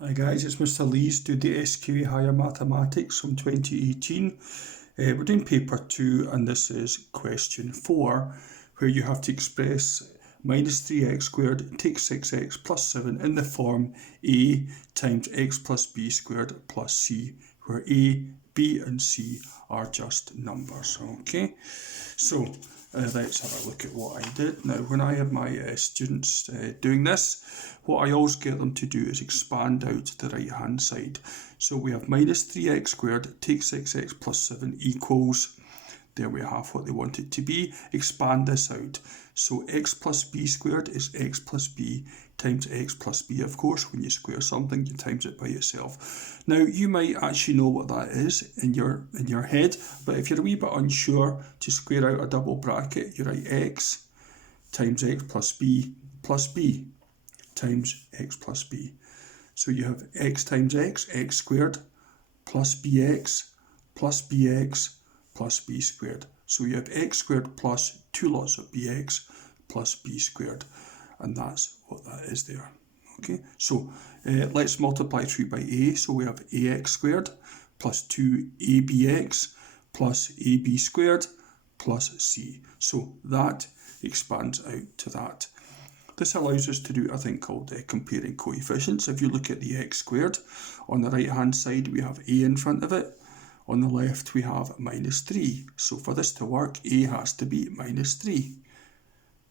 Hi guys, it's Mr. Lee's Do the SQA Higher Mathematics from 2018. We're doing paper 2 and this is question 4, where you have to express minus 3x squared take 6x plus 7 in the form a times x plus b squared plus c, where a, b and c are just numbers. Okay, so let's have a look at what I did. Now, when I have my students doing this, what I always get them to do is expand out to the right hand side. So we have minus 3x squared take 6x plus 7 equals, there we have what they want it to be. Expand this out. So x plus b squared is x plus b times x plus b. Of course, when you square something, you times it by itself. Now, you might actually know what that is in your head, but if you're a wee bit unsure, to square out a double bracket, you write x times x plus b times x plus b. So you have x times x squared, plus bx plus b squared. So you have x squared plus 2 lots of bx plus b squared, and that's what that is there. Okay, so let's multiply through by a. So we have ax squared plus 2abx plus ab squared plus c. So that expands out to that. This allows us to do a thing called comparing coefficients. If you look at the x squared, on the right hand side we have a in front of it. On the left we have minus 3. So for this to work, a has to be minus 3.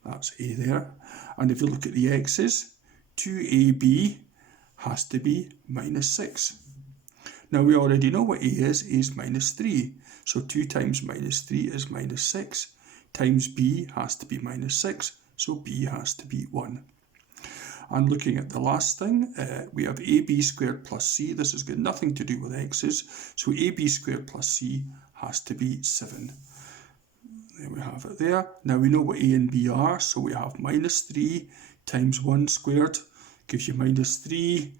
That's a there. And if you look at the x's, 2ab has to be minus 6. Now we already know what a is minus 3. So 2 times minus 3 is minus 6. Times b has to be minus 6. So b has to be 1. And looking at the last thing, we have ab squared plus c. This has got nothing to do with x's. So ab squared plus c has to be 7. There we have it there. Now we know what a and b are. So we have minus 3 times 1 squared gives you minus 3.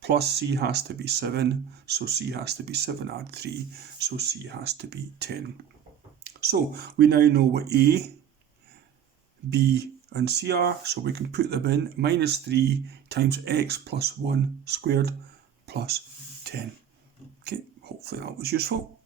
Plus c has to be 7. So c has to be 7 add 3. So c has to be 10. So we now know what a, b and c are, so we can put them in. Minus 3 times x plus 1 squared plus 10. Okay, hopefully that was useful.